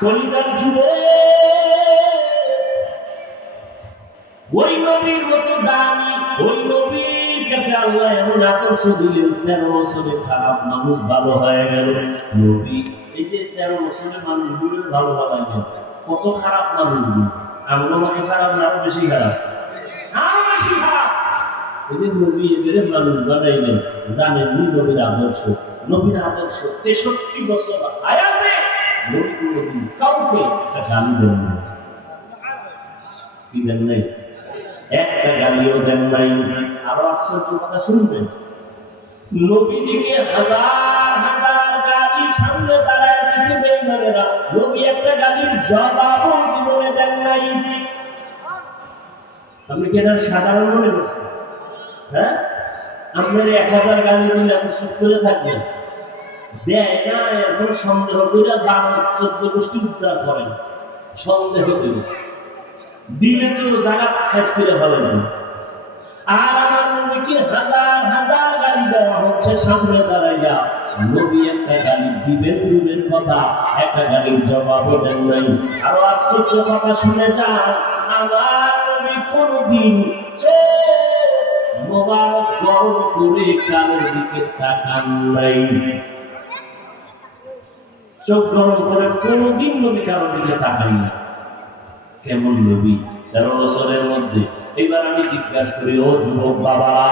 কলিজার যুবক, ওই নবীর মতো দামি ওই নবীর কাছে আল্লাহ এমন আদর্শ দিলেন, 13 বছরে খারাপ মানুষ ভালো হয়ে গেল। নবী এই যে 13 বছরের মানুষগুলো ভালো বানাইলেন, কত খারাপ মানুষগুলো আমগুলো মতো খারাপ না, আরো বেশি খারাপ, আরো বেশি খারাপ। এই যে নবী এদের মানুষ বানাইলেন, জানেননি নবীর আদর্শ। নবীর আদর্শ 63 বছর হায়াতে নবী কোনদিন কাউকে একটা গালি দেন নাই। কি দেন নাই? একটা গালিও দেন নাই। আরো আশ্চর্য কথা শুনবেন, নবীজিকে হাজার হাজার গালি সামনে দাঁড়ায় দিছে বেঈমানেরা, নবী একটা গালির জবাবও জীবনে দেন নাই। আপনি কি এটা সাধারণ মনে করছেন? হ্যাঁ, আপনার 1000 গালি দিলে আপনি চুপ করে থাকবেন? দেয় না, এখন সন্দেহ করে 12-14 গোষ্ঠী উদ্ধার করেন, সন্দেহ করে দিলে তো জায়গা শেষ করে ফেলেন। আর আমার নবীকে হাজার হাজার গালি দেওয়া হচ্ছে সামনে দাঁড়াইয়া, নবী একটা গালি দিবেন দূরের কথা, একটা গালির জবাবও দেন নাই। আরো আশ্চর্য কথা শুনে যান, আমার নবী কোনদিন মোবারক গরম করে কারোর দিকে তাকান নাই। চোখ গরম করে কোনদিন নবী কারোর দিকে তাকান না। কেমন নবী 13 বছরের মধ্যে। এবার আমি জিজ্ঞাসা করি, ও যুবক বাবারা,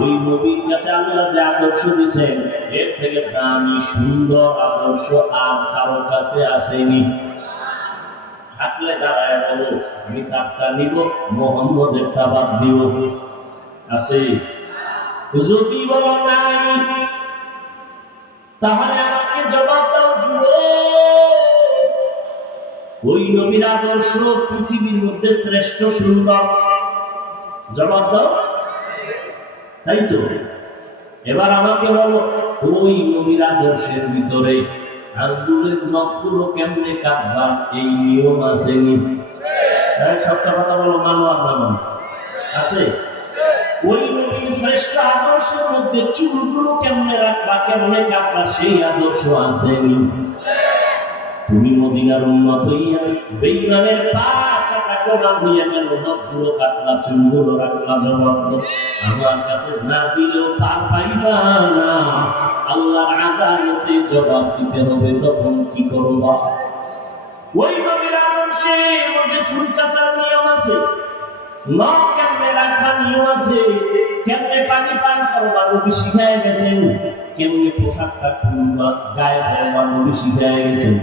ওই নবীর কাছে আল্লাহ যে আদর্শ দিয়েছেন, এর থেকে দামি সুন্দর আদর্শ আর কারো কাছে আসেনি। থাকলে দাঁড়ায় বলো, আমি তারটা নিব, মোহাম্মদেরটা বাদ দিব। আছে? যদি বলো নাই, তাহলে আমাকে জবাব দাও যুবক, ওই নবীর আদর্শ পৃথিবীর মধ্যে শ্রেষ্ঠ সুন্দর? জবাব দাও। তাই তো? এবার আমাকে বলো, ওই নবীর আদর্শের ভিতরে আঙ্গুলের নখগুলো কেমনে কাটবা এই নিয়ম আসেনি? তাই সবটা কথা বলো, মানো আর না মানো? আছে? ওই নবীর শ্রেষ্ঠ আদর্শের মধ্যে চুলগুলো কেমনে রাখবা, কেমনে কাটবা সেই আদর্শ আসেনি। তুমি মদিনার উম্মত হইয়া বেঈমানের পা চাটা কোনা হইয়া কেন নখগুলো কাটলা, চুলগুলো রাখলা? জবাব দাও। আমার কাছে না দিলেও পার পাইবা না, আল্লাহর আদালতে জবাব দিতে হবে। তখন কি করবা? ওই নবীর আদর্শের মধ্যে চুল চাটার নিয়ম আছে, নখ কেমনে রাখবা নিয়ম আছে, কেমনে পানি পান করবা নবী শিখায় গেছেন, কেমনে পোশাকটা খুলবা গায়ে পরবা নবী শিখায় গেছেন,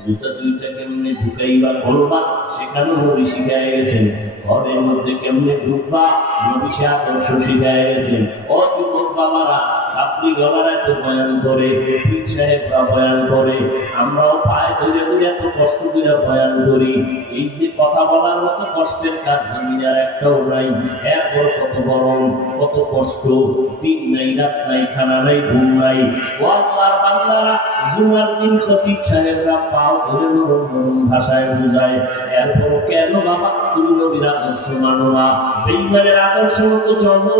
জুতা দুইটা কেমনে ঢুকাইবা খুলবা সেখানেও নবী শিখায় গেছেন, ঘরের মধ্যে কেমনে ঢুকবা নবী সে আদর্শ শিখায় গেছেন। ও যুবক বাবারা, আপনি গলার এত বয়ান করে, পীর সাহেবরা বয়ান করে, আমরাও পায়ে ধরে ধরে এত কষ্ট করে বয়ান করি, এই যে কথা বলার মতো কষ্টের কাজ জমিনের একটাও নাই। এরপর কত গরম, কত কষ্ট, দিন নাই রাত নাই, খানা নাই ঘুম নাই। ও আল্লাহর বান্দারা, জুমার দিন খতিব সাহেবরা পাও ধরে নরম নরম ভাষায় বুঝায়, এরপরও কেন বাবা তুমি নবীর আদর্শ মানো না, বেঈমানের আদর্শ মতো চলো?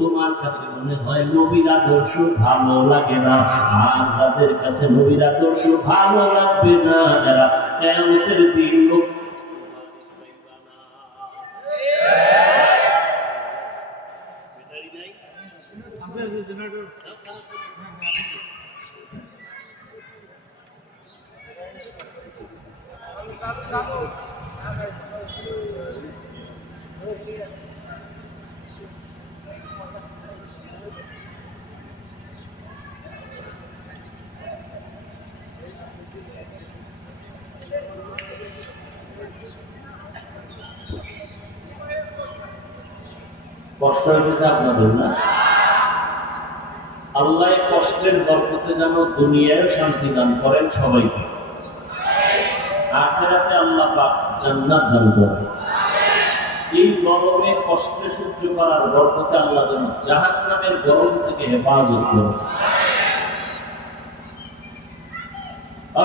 তোমার কাছে মনে হয় নবীর আদর্শ ভালো লাগে না, আর যাদের কাছে নবীর আদর্শ ভালো লাগবে না, এরা কিয়ামতের দিন লোক কষ্ট হয়েছে আপনাদের না? আল্লাহ কষ্টের বরকতে যেন দুনিয়ায় শান্তি দান করেন সবাইকে, আখিরাতে আল্লাহ পাক জান্নাত দান করেন। এই গরমে কষ্ট সহ্য করার বরকতে আল্লাহ যেন জাহান্নামের গরম থেকে হেফাজত করেন।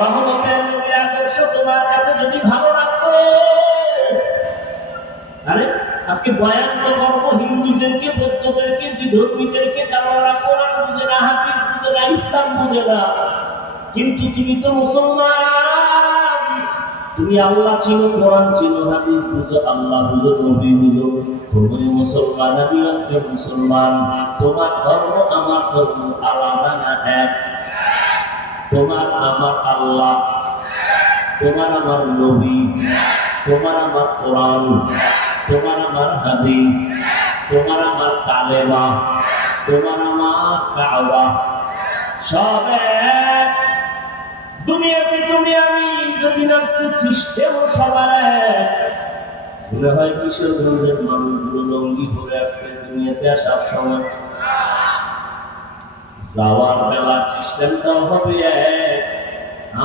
রহমতের নবীর আদর্শ তোমার কাছে যদি ভালো লাগতো, আরে আজকে বয়ান তো করবো হিন্দুদেরকে, বৌদ্ধদেরকে, বিধর্মীদেরকে, যারা কোরআন বুঝে না, হাদিস বুঝে না, ইসলাম বুঝে না, কিন্তু তুমি তো মুসলমান, তুমি আল্লাহ চিনো, কোরআন চিনো, হাদিস বুঝো, আল্লাহ বুঝো, নবী বুঝো, তুমি মুসলমান, আমি একজন মুসলমান। তোমার ধর্ম আমার ধর্ম আলাদা না এক? তোমার আমার আল্লাহ, তোমার আমার নবী, তোমার আমার কোরআন, তোমার আমার হাদিস, তোমার আমার কালেমা, তোমার আমার কাবা, সব এক। দুনিয়াতে তুমি আমি যদি নার্সের সিস্টেম সবার এক। মনে হয় কিশোরগঞ্জের মানুষগুলো লঙ্গি পরে আসছে দুনিয়াতে আসার সময়, যাওয়ার বেলা সিস্টেমটাও হবে এক।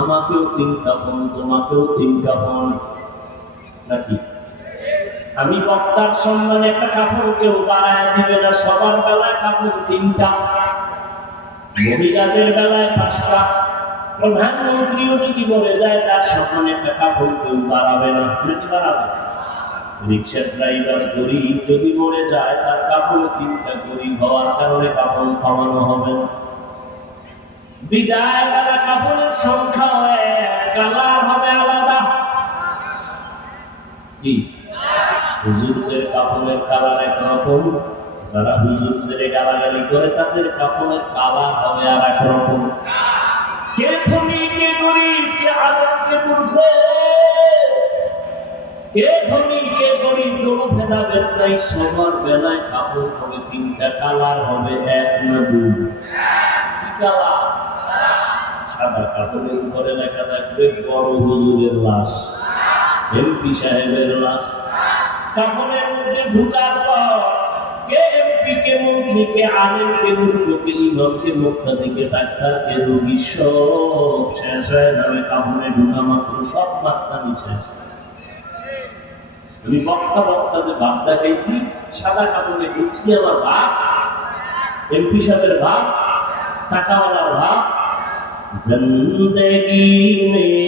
আমাকেও 3 কাফন, তোমাকেও 3 কাফন, নাকি? আমি বক্তার সম্মানে একটা কাফন কেউ বাড়ায় দিবে না, সবার বেলায় কাফন 3টা, মহিলাদের বেলায় 5টা। প্রধানমন্ত্রীও যদি বলে যায় তার সম্মানে একটা কাফন কেউ বাড়াবে না, নাকি বাড়াবে? রিক্সার ড্রাইভার গরিব যদি মরে যায় তার কাফন 3টা, গরিব হওয়ার কারণে কাফন কমানো হবে না। বিদায় বেলা কাফনের সংখ্যা এক, কালার হবে আলাদা। কি হুজুরদের কাফনের কালার একরকম, যারা হুজুরদের গালাগালি করে তাদের কাফনের কালার হবে আর একরকম। কে ধনী, কে গরিব, কে আলেম, কে মূর্খ, কে ধনী, কে গরিব, কোনো ভেদাভেদ নাই। সবার বেলায় কাফন হবে 3টা, কালার হবে 1 না 2? কি কালার? সাদা কাপড়ের উপরে লেখা থাকবে বড় হুজুরের লাশ, এমপি সাহেবের লাশ। কাফনের মধ্যে ঢুকার পর কে এমপি, কে মন্ত্রী, কে আলেম, কে মূর্খ, কে ইমাম, কে মুক্তাদি, কে ডাক্তার, কে রোগী, সব শেষ হয়ে যাবে কাফনে ঢুকা মাত্র, সব মাস্তানি শেষ। আমি বক্তা যে ভাব দেখাইছি, সাদা কাপড়ে ঢুকছি, আমার ভাব, এমপি সাহেবের ভাব, টাকাওয়ালার ভাব। जिंदगी में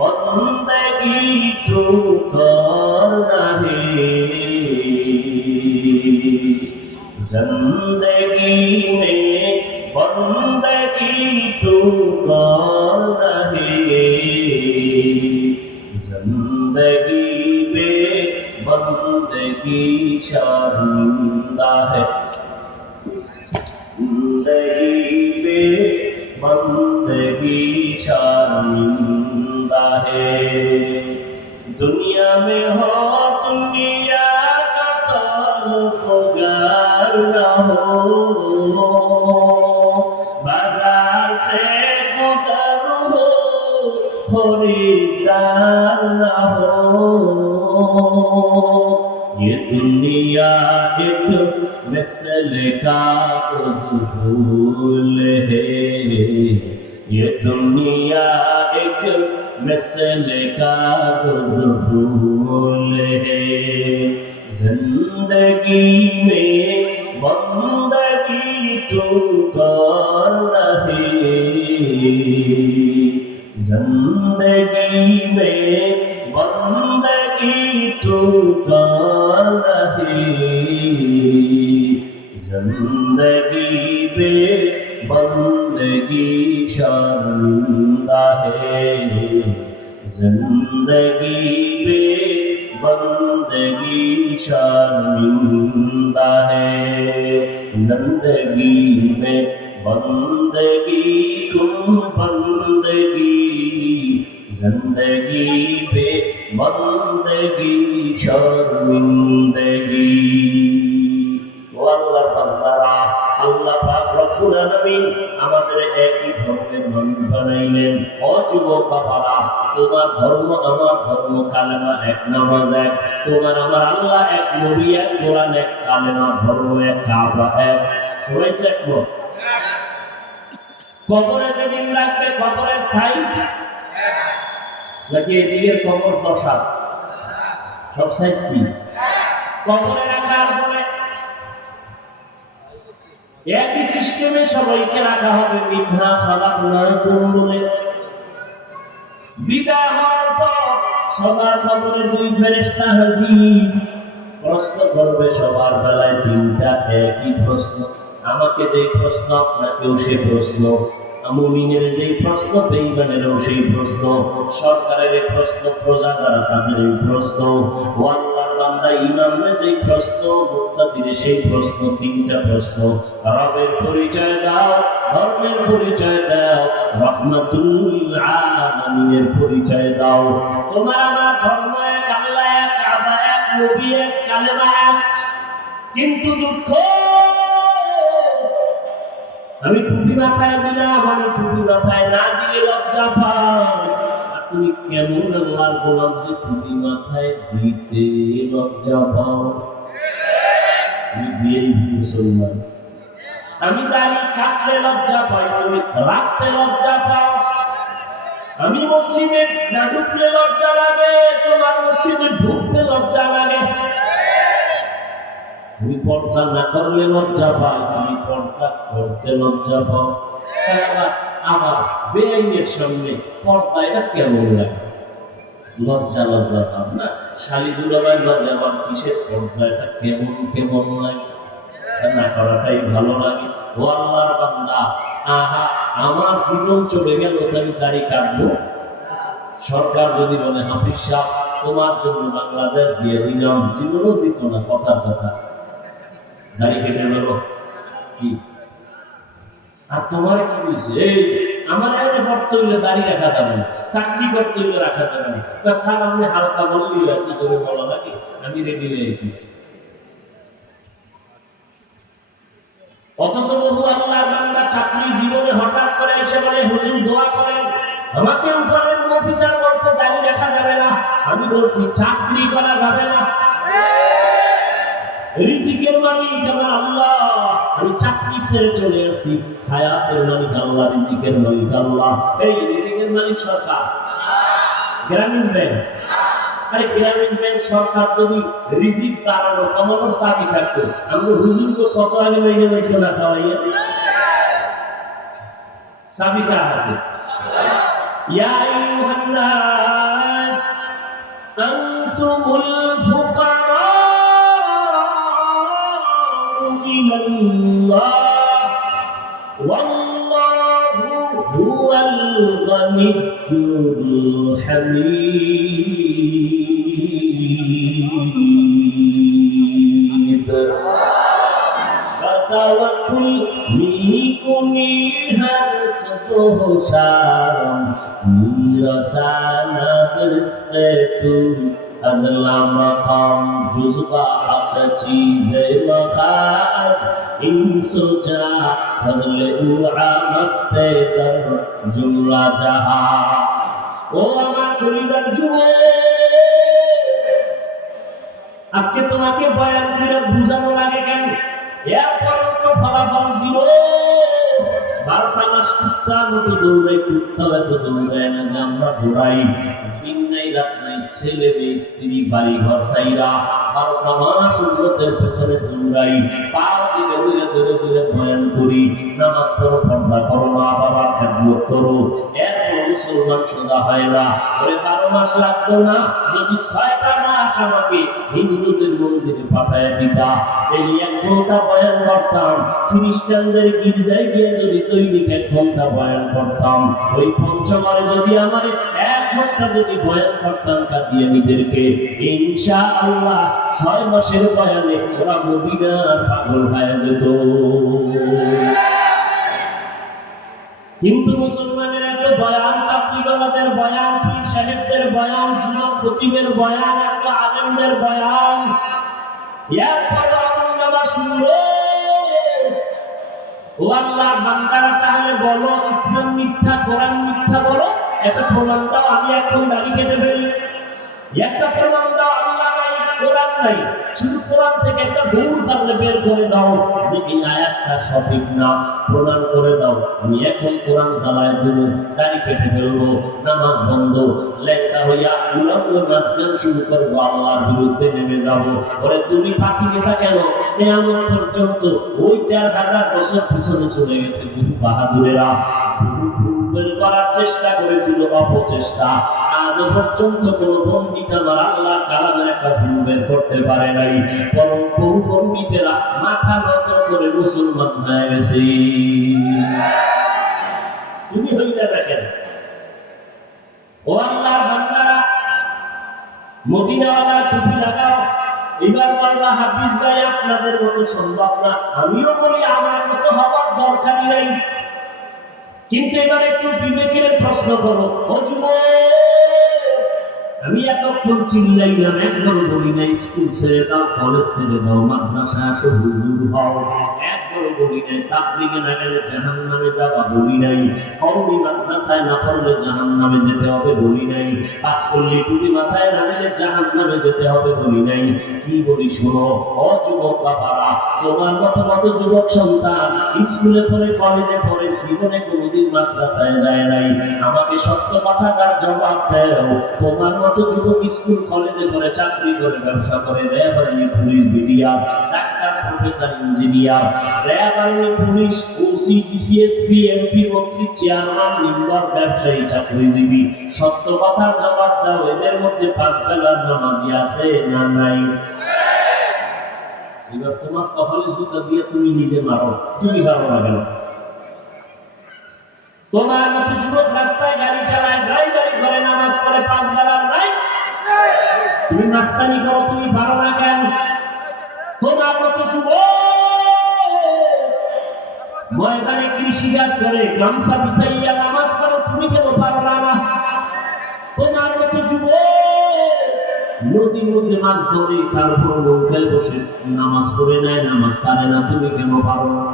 बंदगी तू करना है, जिंदगी में बंदगी तू करना है, जिंदगी में बंदगी शर्मिंदा है, जिंदगी में बंदगी शर्मिंदा है। दुनिया में हो दुनिया का तलबगार न हो, बाजार से गुजर हो खरीदार न हो। ये दुनिया एक मिसल का फूल है, ये दुनिया एक मिसल का फूल है। जिंदगी में बंदगी तू करना है, जिंदगी में बंदगी तू करना है, जिंदगी पे बंदगी शर्मिंदा है, जिंदगी पे बंदगी शर्मिंदा है। जिंदगी में बंदगी तुम बंदगी, जिंदगी पे बंदगी शर्मिंदगी। আল্লাহ বান্দারা, আল্লাহ পাক রব্বুল আলামিন আমাদের একই ধর্মের মানুষ বানাইলেন। ও যুবক বাবারা, তোমার ধর্ম আমার ধর্ম, কালেমা এক, নামাজ এক, তোমার আমার আল্লাহ এক, নবী এক, কোরআন এক, কালেমা ধর্ম এক, কাবা এক, সবাই তো একমত। কবরে যেদিন রাখবে কবরের সাইজ নাকি এদিকের কবর দশা, সব সাইজ কি? কবরে রাখার পরে একই সিস্টেমে সবাইকে রাখা হবে, মিনহা খালাকনাকুম বলে। বিদায় হওয়ার পর সবার কবরে 2 ফেরেশতা হাজির, প্রশ্ন করবে সবার বেলায় 3টা একই প্রশ্ন। আমাকে যে প্রশ্ন, আপনাকেও সে প্রশ্ন। মুমিনের যেই প্রশ্ন, বেঈমানেরও সেই প্রশ্ন, সরকারের এই প্রশ্ন, প্রজা যারা তাদের এই প্রশ্ন, ও আল্লাহর বান্দা ইমামের যেই প্রশ্ন, মুক্তাদিরের সেই প্রশ্ন, তিনটা প্রশ্ন। রবের পরিচয় দাও, ধর্মের পরিচয় দাও, রহমাতুল লিল আলামিনের পরিচয় দাও। তোমার আমার ধর্ম এক, আল্লাহ এক, কাবা এক, নবী এক, কালেমা এক। কিন্তু দুঃখ, আমি টুপি মাথায় দিলাম, আমি টুপি মাথায় না দিলে লজ্জা পাই। আর তুমি কেমন আল্লাহর গোলাম যে টুপি মাথায় দিতে লজ্জা পাও? আমি বিয়েই মুসলমান, আমি দাঁড়িয়ে কাটলে লজ্জা পাই, তুমি রাখতে লজ্জা পাও। আমি মসজিদে না ঢুকলে লজ্জা লাগে, তোমার মসজিদে ঢুকতে লজ্জা লাগে। তুমি পর্দা না করলে লজ্জা পাই, তুমি পর্দা করতে লজ্জা পাও। আমার বেআইনের সামনে পর্দা, এটা কেমন লাগে? লজ্জা লজ্জা পাও না? শালি দুলাভাইয়ের মাঝে আবার কিসের পর্দা, এটা কেমন কেমন লাগে? না করাটাই ভালো লাগে। ও আল্লাহর বান্দা, আহা আমার জীবন চলে গেল, আমি দাড়ি কাটবো? সরকার যদি বলে হাফিজ সাহেব তোমার জন্য বাংলাদেশ দিয়ে দিলাম, জীবনও দিত না, কথা কথা দাড়ি কেটে গেল কি? আর তোমার কি বলছে, এই আমার এখানে পড়তে হইলে দাড়ি রাখা যাবে না, চাকরি করতে হইলে রাখা যাবে না। স্যার আপনি হালকা বললেই এত জোরে বলা লাগে, আমি রেডি হয়ে যেতেছি। অথচ বহু আল্লাহর বান্দা চাকরি জীবনে হঠাৎ করে এসে বলে হুজুর দোয়া করেন, আমাকে উপরের অফিসার বলছে দাড়ি রাখা যাবে না। আমি বলছি চাকরি করা যাবে না। রিজিকের মালিক আমার আল্লাহ, আমি চাকরি ছেড়ে চলে আসি। হায়াতের মালিক আল্লাহ, রিজিকের মালিক আল্লাহ। এই রিজিকের মালিক সরকার, গ্রামীণ ব্যাংক। আরে গ্রামীণ ব্যাংক সরকার যদি রিজিক বাড়ানো কমানোর চাবি থাকতো, আমরা হুজুরকে কত আগে মেনে নিত না খাওয়াইয়া? চাবি কার হাতে? ইয়া আইয়ুহান নাস আনতুমুল ফুকারাউ ইলাল্লাহ ওয়াল্লাহু হুয়াল গানিয়্যুল হামিদ। তাওয়াক্কুল মিকুনি har subuhsam mirasana rizqe tu azla maqam juzba haq cheeze makhaz insuja fazle ua maste dar jumla jaha। ও আমার কলিজার যুবক, আজকে তোমাকে বয়ান করে বুঝানো লাগে কেন? এরপরেও তো ফলাফল জিরো। 12টা মাস কুত্তার মতো দৌড়াই, কুত্তা এত দৌড়ায় না যে আমরা দৌড়াই। দিন নাই রাত নাই, ছেলে মেয়ে স্ত্রী বাড়ি ঘর সাইরা 12টা মাস উন্নতের পেছনে দৌড়াই। পাও ধীরে ধীরে ধীরে ধীরে বয়ান করি, নামাজ পড়ো, পর্দা করো, মা বাবা খেদমত করো। এরপর মুসলমান সোজা হয় না। 12 মাস লাগতো না যদি 6টা মাস আমাকে হিন্দুদের মন্দিরে পাঠায় দিতা, তাহলে 1 ঘন্টা বয়ান করতাম। খ্রিস্টানদের গির্জায় গিয়ে যদি দৈনিক 1 ঘন্টা বয়ান করতাম, ওই পঞ্চমারে যদি আমার 1 ঘন্টা যদি বয়ান করতাম কাদিয়ানীদেরকে, ইনশাআল্লাহ 6 মাসের বয়ানে ওরা মদিনার পাগল হয়ে যেত। কিন্তু মুসলমানের এত বয়ান, তাবলীগীদের বয়ান, পীর সাহেবদের বয়ান, জুমার খতিবের বয়ান, এত আলেমদের বয়ান, এরপর আমল নামা শুনলো। ও আল্লাহর বান্দারা, তাহলে বলো ইসলাম মিথ্যা, কোরআন মিথ্যা, বলো একটা প্রমাণ দাও। আমি এখন দাড়ি কেটে ফেলি, একটা প্রমাণ দাও। আল্লাহ নাই, কোরআন নাই, শুধু কোরআন থেকে একটা ভুল পারলে বের করে দাও যে এই আয়াতটা সঠিক না, প্রমাণ করে দাও। আমি এখন কোরআন জ্বালায় দেব, দাড়ি কেটে ফেলবো, নামাজ বন্ধ, লেখা হইয়া উলামে নাচ গান শুরু করবো, আল্লাহর বিরুদ্ধে নেমে যাব। ওরে তুমি পাখি নেতা কেন? কিয়ামত পর্যন্ত ওই ১৩,০০০ বছর পিছনে চলে গেছে বহু বাহাদুরেরা, বহু ভুল বের করার চেষ্টা করেছিল, অপচেষ্টা। আজ পর্যন্ত কোন পণ্ডিত আমার আল্লাহর কালামের একটা ভুল বের করতে পারে নাই, বরং বহু পণ্ডিতেরা মাথা নত করে মুসলমান হয়ে গেছে। তুমি হইলে না কেন? ও আল্লাহর বান্দারা, মদিনাওয়ালা টুপি লাগাও। এবার বলবা হাফিজ ভাই আপনাদের মতো সম্ভব না। আমিও বলি আমার মতো হওয়ার দরকারই নাই। কিন্তু এবার একটু বিবেকের প্রশ্ন করো। ও যুবক, আমি এতক্ষণ চিল্লাইলাম, একবার বলি নাই স্কুল ছেড়ে দাও, কলেজ ছেড়ে দাও, মাদ্রাসায় আসো, হুজুর হও। একবার বলি নাই তাবলীগে না গেলে জাহান্নামে যাবা, বলি নাই কওমি মাদ্রাসায় না পড়লে জাহান্নামে যেতে হবে, বলি নাই পাস করলে টুপি মাথায় না দিলে জাহান্নামে যেতে হবে, বলি নাই। কি বলি শোনো, ও যুবক বাবারা, তোমার মতো কত যুবক সন্তান স্কুলে পড়ে, কলেজে পড়ে, জীবনে কোনোদিন মাদ্রাসায় যায় নাই। আমাকে সত্য কথাটার জবাব দাও। তোমার মতো যুবক স্কুল কলেজে পড়ে, চাকরি করে, ব্যবসা করে, RAB army, police, BDR, doctor, professor, engineer, RAB army, police, OC, DC SP, MP, মন্ত্রী, চেয়ারম্যান, মেম্বার, ব্যবসায়ী, চাকরিজীবী, সত্য কথার জবাব দাও। এদের মধ্যে 5 বেলার নামাজি আছে না নাই? এবার তোমার কপালে জুতা দিয়ে তুমি নিজে মারো, তুমি পারো না কেন? তোমার মতো যুবক রাস্তায় গাড়ি চালায়, ড্রাইভারি করে, নামাজ পড়ে, 5 বেলার নাই? তুমি মাস্তানি করো, তুমি পারো না কেন? তোমার মতো যুবক ময়দানে কৃষিকাজ করে, গামছা বিছাইয়া নামাজ পড়ে, তুমি কেন পারো না? তোমার মতো যুবক নদীর মধ্যে মাছ ধরে, তারপর নৌকায় বসে নামাজ পড়ে নেয়, নামাজ ছাড়ে না, তুমি কেন পারো না?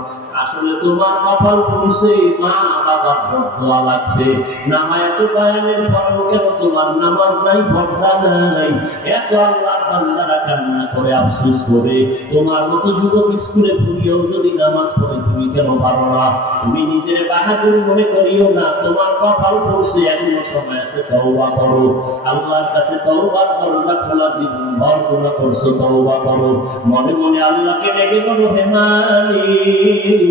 আসলে তোমার কপাল পুরুষে মা বাবার বদদোয়া লাগছে। নামায় তো বয়ানের পরেও কেন তোমার নামাজ নাই, পর্দা নাই? এত আল্লাহর বান্দারা কান্না করে, আফসোস করে। তোমার মতো যুবক স্কুলে পড়িয়েও যদি নামাজ পড়ে, তুমি কেন পারো না? তুমি নিজের বাহাদুর মনে করিও না, তোমার কপাল পড়ছে, এখনো সময় আছে, তওবা করো। আল্লাহর কাছে তওবার দরজা খোলা, জীবন ভর গুনাহ করছো, তওবা করো। মনে মনে আল্লাহকে ডেকে বলো, হে মালিক,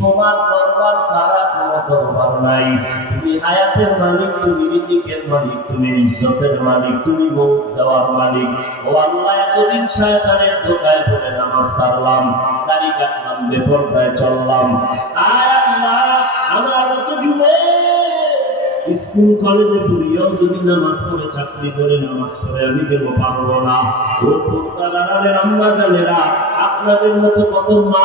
তোমার দরবার ছাড়া কোনো দরবার নাই। তুমি হায়াতের মালিক, তুমি রিজিকের মালিক, তুমি ইজ্জতের মালিক, তুমি মৌত দেওয়ার মালিক। ও আল্লাহ, এতদিন শয়তানের ধোঁকায় পড়ে নামাজ ছাড়লাম, দাড়ি কাটলাম, বেপরদায় চললাম। আর আল্লাহ, আমার মতো যুবক স্কুল কলেজে পড়িয়েও যদি নামাজ পড়ে, চাকরি করে, নামাজ পড়ে, আমি কেন পারবো না? ও পর্দার আম্মা জানেরা, আপনাদের মতো কত মা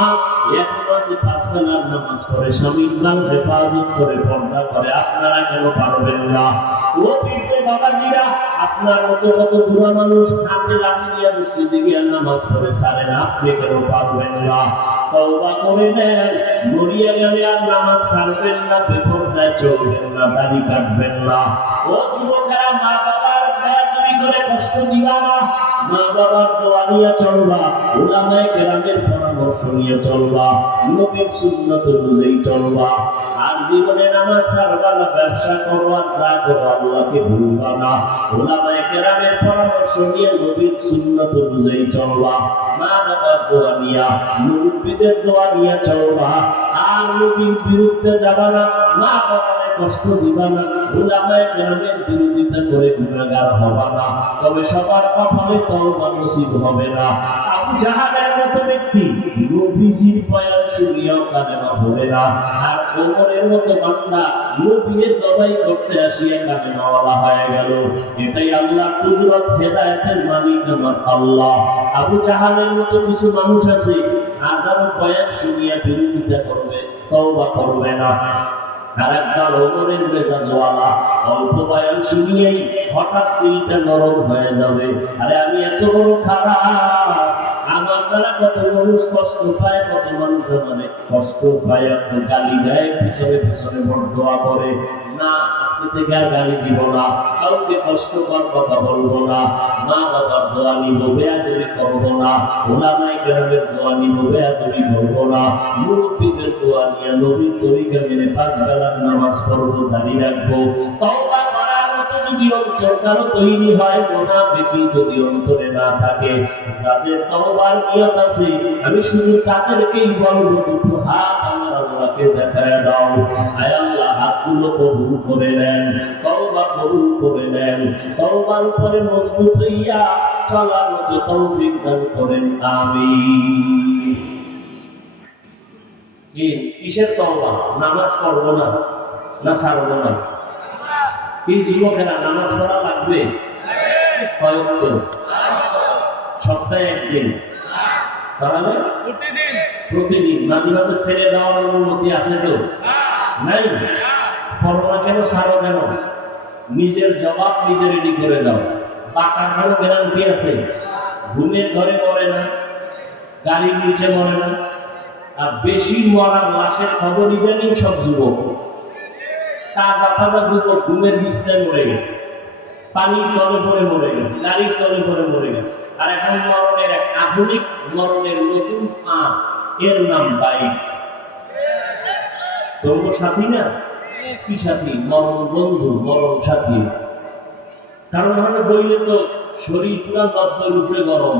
এখন আছে 5 বেলার নামাজ পড়ে, স্বামীর মাল হেফাজত করে, পর্দা করে, আপনারা কেন পারবেন না? ও বৃদ্ধ বাবাজিরা, আপনার মতো কত বুড়া মানুষ হাতে লাঠি দিয়ে মসজিদে গিয়ে নামাজ পড়ে, সারে না, আপনি কেন পারবেন না? তওবা করে নেন, মরিয়া গেলে আর নামাজ ছাড়বেন না, বেপরদায় চলবেন না, দাড়ি কাটবেন না। ও যুবকেরা, মা বাবার বেয়াদবি করে কষ্ট দিবা না, মা বাবার দোয়া নিয়ে চলবা, উলামায়ে কেরামের পরামর্শ নিয়ে চলবা, নবীর সুন্নাত অনুযায়ী চলবা। আর জীবনে নামাজ ছাড়বা না, ব্যবসা করো, আর যা করো আল্লাহকে ভুলবা না। উলামায়ে কেরামের পরামর্শ নিয়ে নবীর সুন্নাত অনুযায়ী চলবা, মা বাবার দোয়া নিয়া, মুরব্বিদের দোয়া নিয়ে চলবা। আর নবীর বিরুদ্ধে যাবা না, মা বাবার কষ্ট দিবা না, উলামায়ে কেরামের বিরোধিতা করে গুনাহগার হবা না। তবে সবার কপালে তওবা নসিব হবে না। আবু জাহালের মতো ব্যক্তি নবীজির বয়ান শুনিয়াও কালেমা পড়ে না, আর ওমরের মতো বান্দা নবীকে জবাই করতে আসিয়া কালেমাওয়ালা হয়ে গেল। এটাই আল্লাহর কুদরত, হেদায়েতের মালিক আমার আল্লাহ। আবু জাহালের মতো কিছু মানুষ আছে, হাজারো বয়ান শুনিয়া বিরোধিতা করবে, তওবা করবে না। আর একদল ওমরের মেজাজওয়ালা, অল্প বয়ান শুনিয়েই হঠাৎ দিলটা নরম হয়ে যাবে। আরে আমি এত বড় খারাপ, আমার দ্বারা কত মানুষ কষ্ট পায়, কত মানুষ মানে কষ্ট পায়, গালি দেয়, পিছনে পিছনে বদদোয়া করে। না, আজকে থেকে আর গালি দিব না, কাউকে কষ্টকর কথা বলবো না, মা বাবার দোয়া নিব, বেয়াদবি করবো না, উলামায়ে কেরামের দোয়া নিব, বেয়াদবি করবো না, মুরব্বিদের দোয়া নিয়ে নবীর তরিকা মেনে 5 বেলার নামাজ পড়বো, দাঁড়িয়ে রাখবো। তওবা করার মতো যদি অন্তর কারো তৈরি হয়, মুনাফিকি যদি অন্তরে না থাকে, যাদের তওবার নিয়ত আছে, আমি শুধু তাদেরকেই বলবো, দুটো হাত আমার আল্লাহকে দেখায় দাও। আয় আল্লাহ, হাতগুলো কবুল করে নেন, তওবা কবুল করে নেন, তওবার উপরে মজবুত হইয়া চলার মতো তৌফিক দান করেন, আমিন। কিসের তওবা? নামাজ পড়বো না, না ছাড়বো না? কি যুবকেরা নামাজ পড়া লাগবে? কয়েকত সপ্তাহে একদিন, তাহলে প্রতিদিন। মাঝে মাঝে ছেড়ে দেওয়ার অনুমতি আছে তো? নাই। পড়ো না কেন, ছাড়ো কেন? নিজের জবাব নিজে রেডি করে যাও। বাঁচার কোনো গ্যারান্টি আছে? ঘুমের ঘরে মরে না, গাড়ির নিচে মরে না। আর বেশি মরার লাশের খবর ইদানিং সব যুবক, তাজা তাজা যুবক ঘুমের বিছনায় মরে গেছে, পানির তলে পড়ে মরে গেছে, গাড়ির তলে পড়ে মরে গেছে। আর এখন মরণের এক আধুনিক মরণের নতুন ফাঁদ, এর নাম বাইক। তোর সাথী না? কি সাথী? মরণ বন্ধু, মরণ সাথী। কারণ হলে বইলে তো শরীর পুরা 90 উপরে গরম।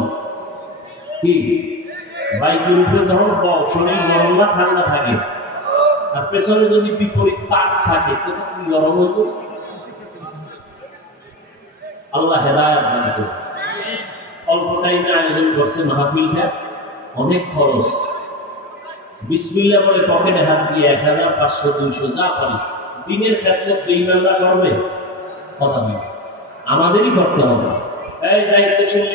কি বাইকের উপরে যখন শরীর গরম না ঠান্ডা থাকে, আর পেছনে যদি বিপরীত পাশ থাকে তো কি গরম হতো। আল্লাহ হেদায়েত দান করুন। অল্প টাইমে আয়োজন করছে মাহফিলটা, অনেক খরচ। বিসমিল্লাহ বলে পকেটে হাত দিয়ে 1000, 500, 200 যা পারি দিনের খেদমত বেঈমানরা করবে, কথা বলে আমাদেরই করতে হবে। এই দায়িত্বশীল